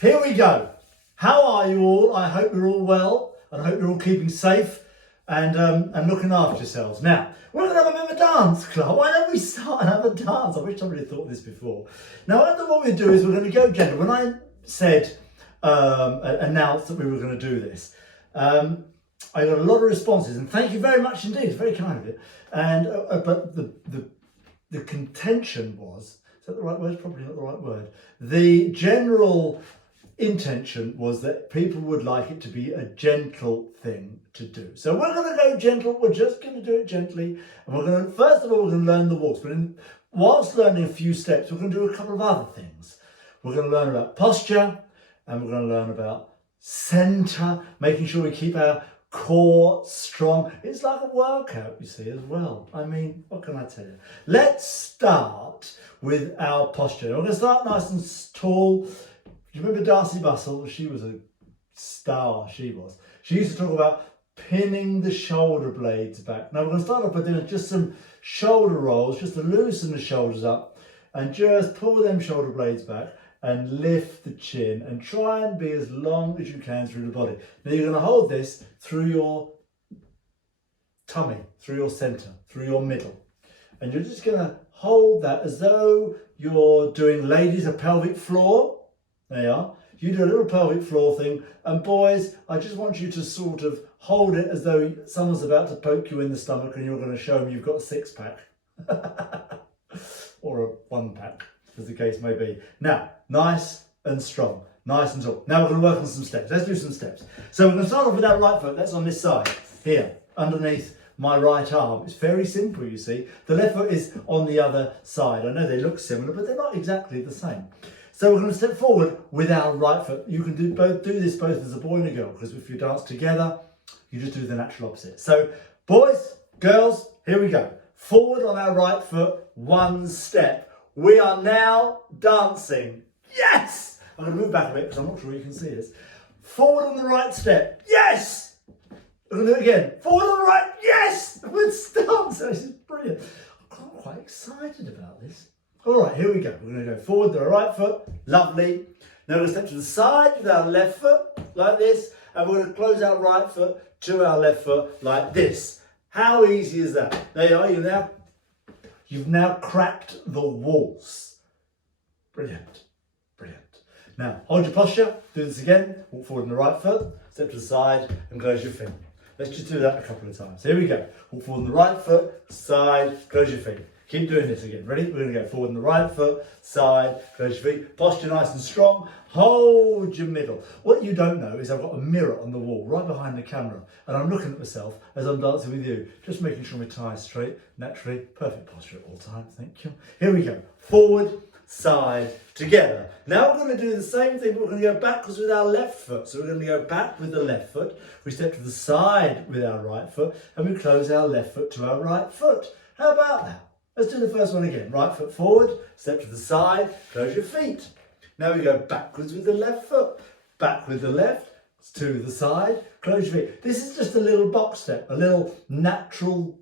Here we go. How are you all? I hope you're all well, and I hope you're all keeping safe and looking after yourselves. Now, we're going to have a bit of a dance club. Why don't we start and have a dance? I wish somebody had thought of this before. Now, what we do is we're going to go gentle. When I said, announced that we were going to do this, I got a lot of responses, and thank you very much indeed. It's very kind of it. And but the contention was, is that the right word? It's probably not the right word. The general intention was that people would like it to be a gentle thing to do. So we're going to go gentle. We're just going to do it gently. And we're going to, first of all, we're going to learn the waltz. But whilst learning a few steps, we're going to do a couple of other things. We're going to learn about posture, and we're going to learn about center, making sure we keep our core strong. It's like a workout, you see, as well. I mean, what can I tell you? Let's start with our posture. We're going to start nice and tall. Do you remember Darcy Bustle? She was a star, she was. She used to talk about pinning the shoulder blades back. Now we're going to start off by doing just some shoulder rolls, just to loosen the shoulders up and just pull them shoulder blades back and lift the chin and try and be as long as you can through the body. Now you're going to hold this through your tummy, through your center, through your middle. And you're just going to hold that as though you're doing, ladies, a pelvic floor. There you are. You do a little pelvic floor thing. And boys, I just want you to sort of hold it as though someone's about to poke you in the stomach and you're going to show them you've got a six-pack. Or a one-pack, as the case may be. Now, nice and strong, nice and tall. Now we're going to work on some steps. Let's do some steps. So we're going to start off with our right foot. That's on this side, here, underneath my right arm. It's very simple, you see. The left foot is on the other side. I know they look similar, but they're not exactly the same. So we're going to step forward with our right foot. You can do this both as a boy and a girl, because if you dance together, you just do the natural opposite. So boys, girls, here we go. Forward on our right foot, one step. We are now dancing. Yes! I'm going to move back a bit because I'm not sure you can see this. Forward on the right step. Yes! I'm going to do it again. Forward on the right. Yes! Let's dance. This is brilliant. I'm quite excited about this. All right, here we go. We're going to go forward with our right foot. Lovely. Now we're going to step to the side with our left foot, like this. And we're going to close our right foot to our left foot, like this. How easy is that? There you are. You've now cracked the waltz. Brilliant. Brilliant. Now, hold your posture. Do this again. Walk forward on the right foot. Step to the side and close your feet. Let's just do that a couple of times. Here we go. Walk forward on the right foot, side, close your feet. Keep doing this again. Ready? We're going to go forward on the right foot, side, close your feet. Posture nice and strong. Hold your middle. What you don't know is I've got a mirror on the wall right behind the camera, and I'm looking at myself as I'm dancing with you, just making sure my tie is straight, naturally. Perfect posture at all times. Thank you. Here we go. Forward, side, together. Now we're going to do the same thing, but we're going to go backwards with our left foot. So we're going to go back with the left foot. We step to the side with our right foot, and we close our left foot to our right foot. How about that? Let's do the first one again. Right foot forward, step to the side, close your feet. Now we go backwards with the left foot. Back with the left, to the side, close your feet. This is just a little box step, a little natural,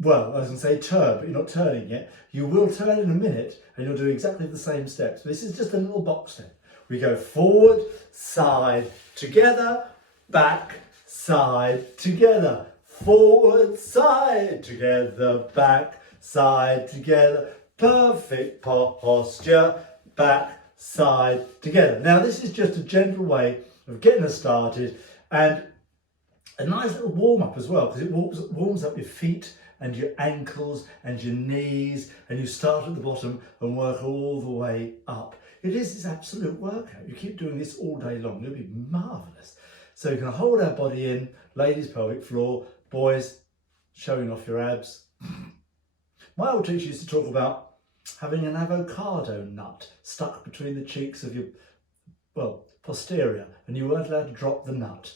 well, I was going to say turn, but you're not turning yet. You will turn in a minute and you'll do exactly the same steps. This is just a little box step. We go forward, side, together, back, side, together. Forward, side, together, back, side, together. Perfect posture, back, side, together. Now this is just a gentle way of getting us started and a nice little warm up as well, because it warms up your feet and your ankles and your knees, and you start at the bottom and work all the way up. It is this absolute workout. You keep doing this all day long, it'll be marvellous. So you can hold our body in, ladies pelvic floor, boys showing off your abs. My old teacher used to talk about having an avocado nut stuck between the cheeks of your, well, posterior, and you weren't allowed to drop the nut.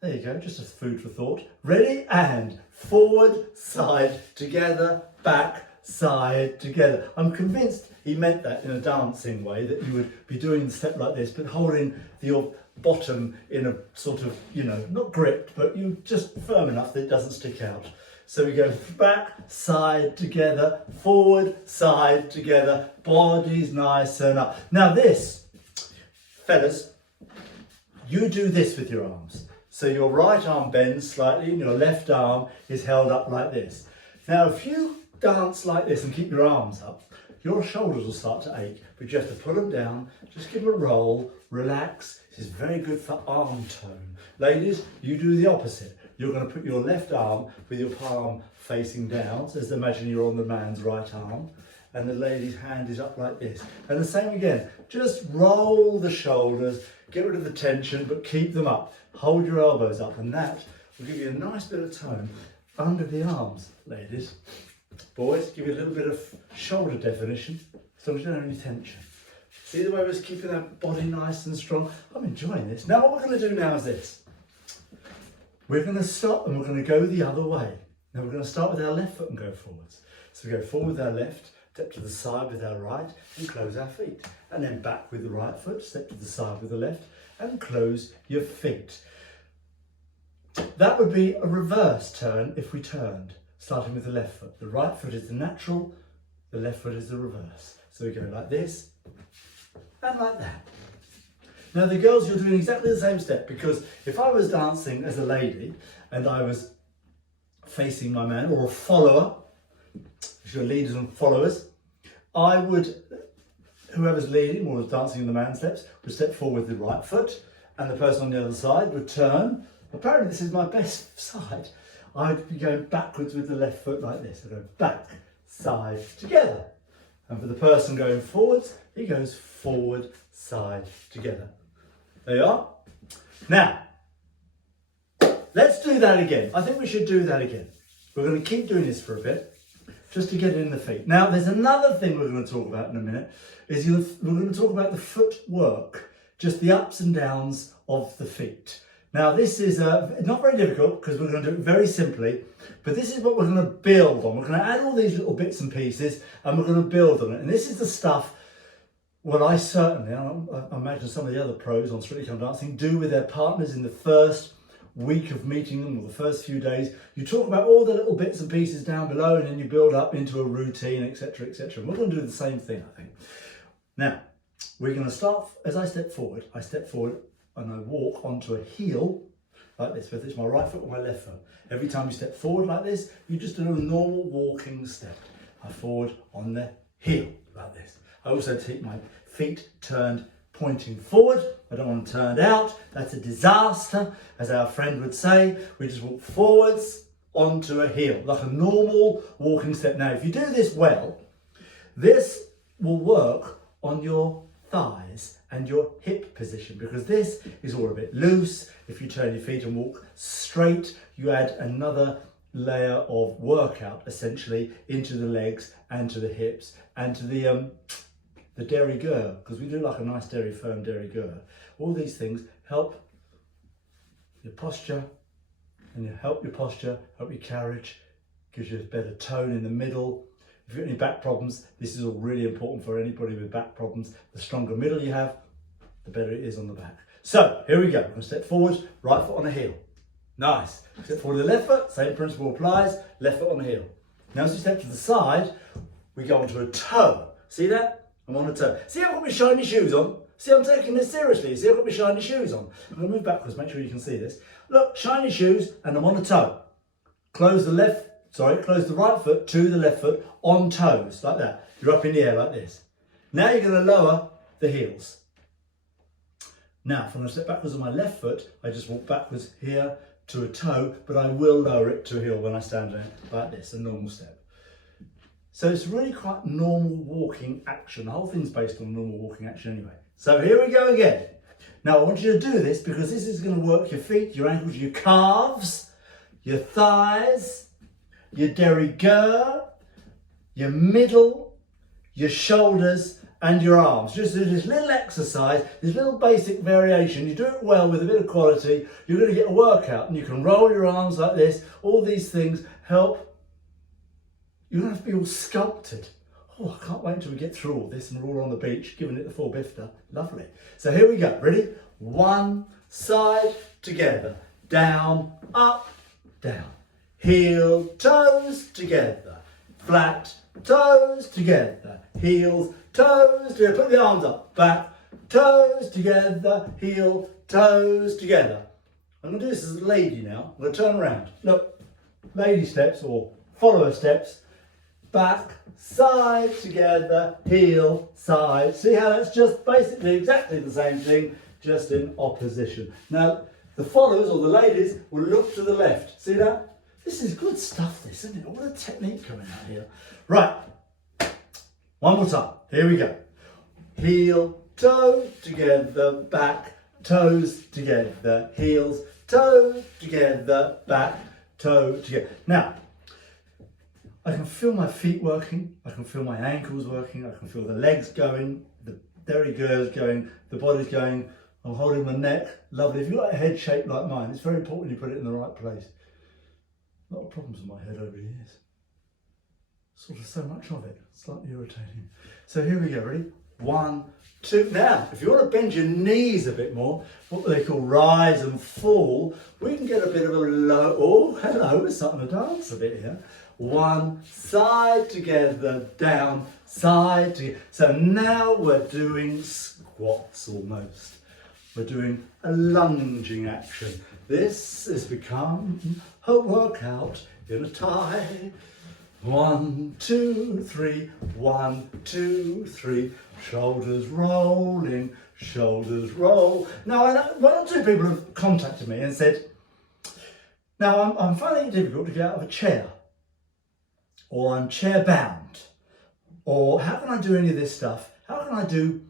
There you go, just a food for thought. Ready? And forward, side, together, back, side, together. I'm convinced he meant that in a dancing way, that you would be doing the step like this, but holding your bottom in a sort of, not gripped, but you just firm enough that it doesn't stick out. So we go back, side, together, forward, side, together, bodies nice and up. Now this fellas, you do this with your arms. So your right arm bends slightly and your left arm is held up like this. Now, if you dance like this and keep your arms up, your shoulders will start to ache, but you have to put them down, just give them a roll, relax. This is very good for arm tone. Ladies, you do the opposite. You're going to put your left arm with your palm facing down, so just imagine you're on the man's right arm, and the lady's hand is up like this. And the same again, just roll the shoulders, get rid of the tension, but keep them up. Hold your elbows up, and that will give you a nice bit of tone under the arms, ladies. Boys, give you a little bit of shoulder definition, as long as you don't have any tension. See the way we're keeping that body nice and strong? I'm enjoying this. Now what we're going to do now is this. We're going to stop and we're going to go the other way. Now we're going to start with our left foot and go forwards. So we go forward with our left, step to the side with our right and close our feet. And then back with the right foot, step to the side with the left and close your feet. That would be a reverse turn if we turned, starting with the left foot. The right foot is the natural, the left foot is the reverse. So we go like this and like that. Now the girls, you're doing exactly the same step, because if I was dancing as a lady and I was facing my man, or a follower, if you're leaders and followers, I would, whoever's leading or was dancing in the man steps, would step forward with the right foot, and the person on the other side would turn. Apparently this is my best side. I'd be going backwards with the left foot like this. I go back, side, together. And for the person going forwards, he goes forward, side, together. There you are. Now, let's do that again. I think we should do that again. We're going to keep doing this for a bit, just to get it in the feet. Now, there's another thing we're going to talk about in a minute, is we're going to talk about the footwork, just the ups and downs of the feet. Now, this is not very difficult, because we're going to do it very simply, but this is what we're going to build on. We're going to add all these little bits and pieces, and we're going to build on it. And this is the stuff, what I certainly, I imagine some of the other pros on Strictly Come Dancing, do with their partners in the first week of meeting them, or the first few days. You talk about all the little bits and pieces down below, and then you build up into a routine, etc., etc. And we're going to do the same thing, I think. Now, we're going to start, as I step forward and I walk onto a heel like this, whether it's my right foot or my left foot. Every time you step forward like this, you just do a normal walking step. I forward on the heel like this. I also keep my feet turned pointing forward. I don't want them turned out. That's a disaster, as our friend would say. We just walk forwards onto a heel, like a normal walking step. Now, if you do this well, this will work on your thighs and your hip position, because this is all a bit loose. If you turn your feet and walk straight, you add another layer of workout essentially into the legs and to the hips and to the derriere, because we do like a nice firm derriere. All these things help your posture, and help your carriage, gives you a better tone in the middle. If you've got any back problems, this is all really important for anybody with back problems. The stronger middle you have, the better it is on the back. So here we go. I'm going to step forward, right foot on the heel. Nice. Step forward to the left foot, same principle applies, left foot on the heel. Now as we step to the side, we go onto a toe. See that? I'm on a toe. See, I've got my shiny shoes on. See, I'm taking this seriously. See, I've got my shiny shoes on. I'm going to move backwards, make sure you can see this. Look, shiny shoes, and I'm on a toe. Close the right foot to the left foot on toes, like that. You're up in the air like this. Now you're going to lower the heels. Now, if I'm going to step backwards on my left foot, I just walk backwards here to a toe, but I will lower it to a heel when I stand there, like this, a normal step. So it's really quite normal walking action. The whole thing's based on normal walking action anyway. So here we go again. Now I want you to do this because this is going to work your feet, your ankles, your calves, your thighs, your derriere, your middle, your shoulders and your arms. Just do this little exercise, this little basic variation. You do it well with a bit of quality, you're going to get a workout, and you can roll your arms like this. All these things help. You're going to have to be all sculpted. Oh, I can't wait until we get through all this and we're all on the beach giving it the full bifter. Lovely. So here we go. Ready? One side together. Down, up, down. Heel, toes together. Flat, toes together. Heels, toes together. Put the arms up. Back, toes together, heel, toes together. I'm going to do this as a lady now. I'm going to turn around. Look, lady steps or follower steps. Back, side, together, heel, side. See how that's just basically exactly the same thing, just in opposition. Now, the followers or the ladies will look to the left. See that? This is good stuff, this, isn't it? What a technique coming out here. Right. One more time. Here we go. Heel, toe, together, back, toes, together, heels, toe, together, back, toe, together. Now, I can feel my feet working, I can feel my ankles working, I can feel the legs going, the derriere's going, the body's going, I'm holding my neck, lovely. If you've got a head shape like mine, it's very important you put it in the right place. A lot of problems with my head over the years. Sort of so much of it, slightly irritating. So here we go, ready? 1, 2. Now, if you want to bend your knees a bit more, what they call rise and fall, we can get a bit of a low, oh, hello, we're starting to dance a bit here. 1, side together, down, side together. So now we're doing squats almost. We're doing a lunging action. This has become a workout in a tie. 1, 2, 3, 1, 2, 3. Shoulders rolling, shoulders roll. Now, one or two people have contacted me and said, now I'm finding it difficult to get out of a chair, or I'm chair bound, or how can I do any of this stuff? How can I do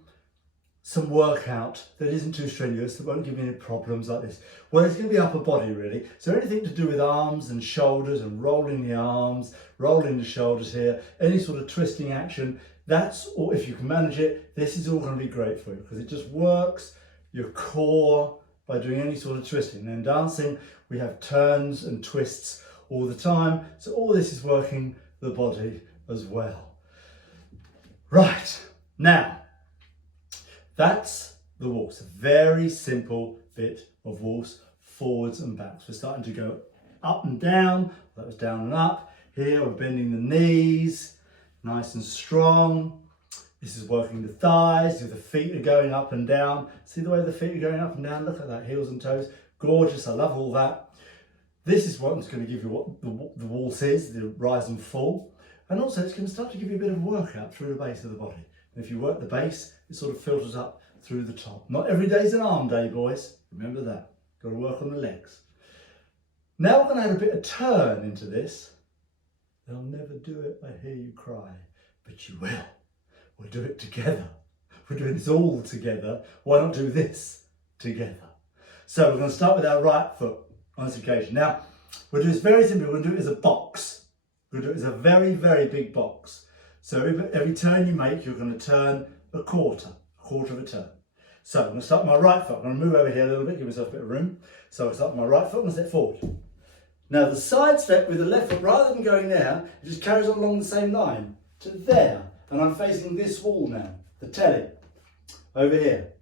some workout that isn't too strenuous, that won't give me any problems like this? Well, it's going to be upper body really. So anything to do with arms and shoulders and rolling the arms, rolling the shoulders here, any sort of twisting action, that's, or if you can manage it, this is all going to be great for you because it just works your core by doing any sort of twisting. And in dancing, we have turns and twists all the time. So all this is working the body as well. Right, now, that's the waltz. A very simple bit of waltz, forwards and backs. We're starting to go up and down. That was down and up. Here we're bending the knees, nice and strong. This is working the thighs. The feet are going up and down. See the way the feet are going up and down? Look at that, heels and toes. Gorgeous, I love all that. This is what's going to give you what the waltz is, the rise and fall. And also it's going to start to give you a bit of workout through the base of the body. And if you work the base, it sort of filters up through the top. Not every day's an arm day, boys. Remember that. Got to work on the legs. Now we're going to add a bit of turn into this. They'll never do it, I hear you cry. But you will. We'll do it together. We're doing this all together. Why not do this together? So we're going to start with our right foot on this occasion. Now, we'll do this very simply. We're going to do it as a box. We're going to do it as a very, very big box. So every turn you make, you're going to turn a quarter of a turn. So I'm going to start with my right foot. I'm going to move over here a little bit, give myself a bit of room. So I start with my right foot and step forward. Now the side step with the left foot, rather than going there, it just carries on along the same line to there. And I'm facing this wall now, the telly, over here.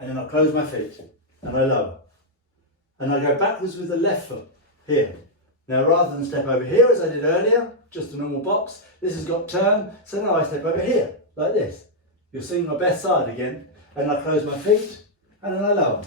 And then I close my feet and I lower. And I go backwards with the left foot, here. Now rather than step over here as I did earlier, just a normal box, this has got turn, so now I step over here, like this. You'll see my best side again, and I close my feet, and then I lower.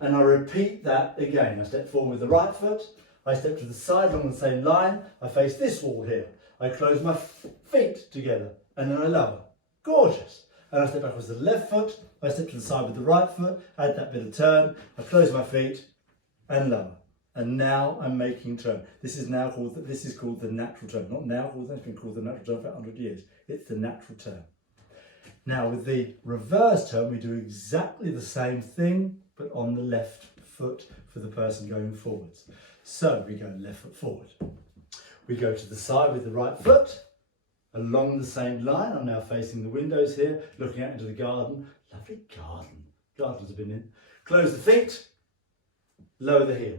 And I repeat that again. I step forward with the right foot, I step to the side along the same line, I face this wall here. I close my feet together, and then I lower. Gorgeous. And I step backwards with the left foot, I step to the side with the right foot, add that bit of turn, I close my feet, and lower. And now I'm making turn. This is called the natural turn. Not now, it's been called the natural turn for 100 years. It's the natural turn. Now with the reverse turn, we do exactly the same thing, but on the left foot for the person going forwards. So we go left foot forward. We go to the side with the right foot, along the same line. I'm now facing the windows here, looking out into the garden. Lovely garden. Gardens have been in. Close the feet, lower the heel.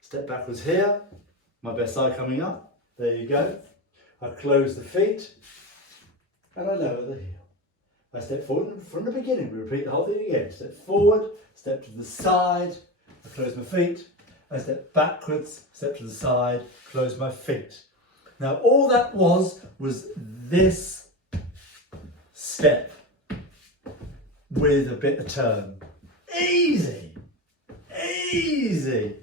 Step backwards here, my best side coming up, there you go. I close the feet and I lower the heel. I step forward from the beginning, we repeat the whole thing again. Step forward, step to the side, I close my feet, I step backwards, step to the side, close my feet. Now all that was this step. with a bit of turn. Easy, easy.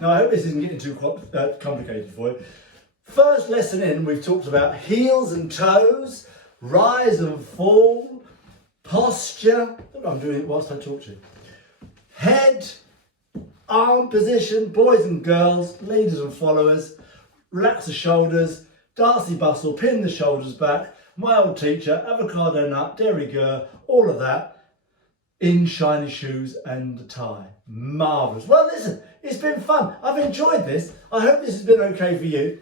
Now I hope this isn't getting too complicated for you. First lesson in, we've talked about heels and toes, rise and fall, posture. I'm doing it whilst I talk to you. Head, arm position, boys and girls, leaders and followers, relax the shoulders, Darcy bustle, pin the shoulders back, my old teacher, avocado nut, de rigueur, all of that, in shiny shoes and a tie. Marvellous. Well, listen, it's been fun. I've enjoyed this. I hope this has been okay for you.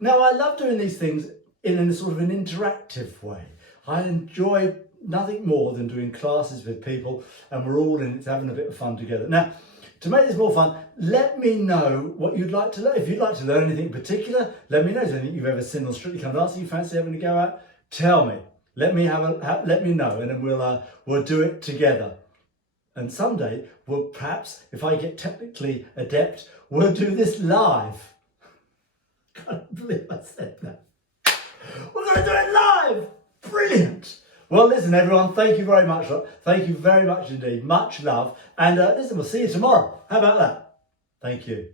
Now, I love doing these things in a sort of an interactive way. I enjoy nothing more than doing classes with people, and we're all in it having a bit of fun together. Now, to make this more fun, let me know what you'd like to learn. If you'd like to learn anything in particular, let me know. Is there anything you've ever seen on Strictly Come Dancing you fancy having to go out? Tell me. Let me know, and then we'll do it together. And someday, we'll perhaps, if I get technically adept, we'll do this live. I can't believe I said that. We're going to do it live! Brilliant! Well, listen, everyone, thank you very much. Thank you very much indeed. Much love. And listen, we'll see you tomorrow. How about that? Thank you.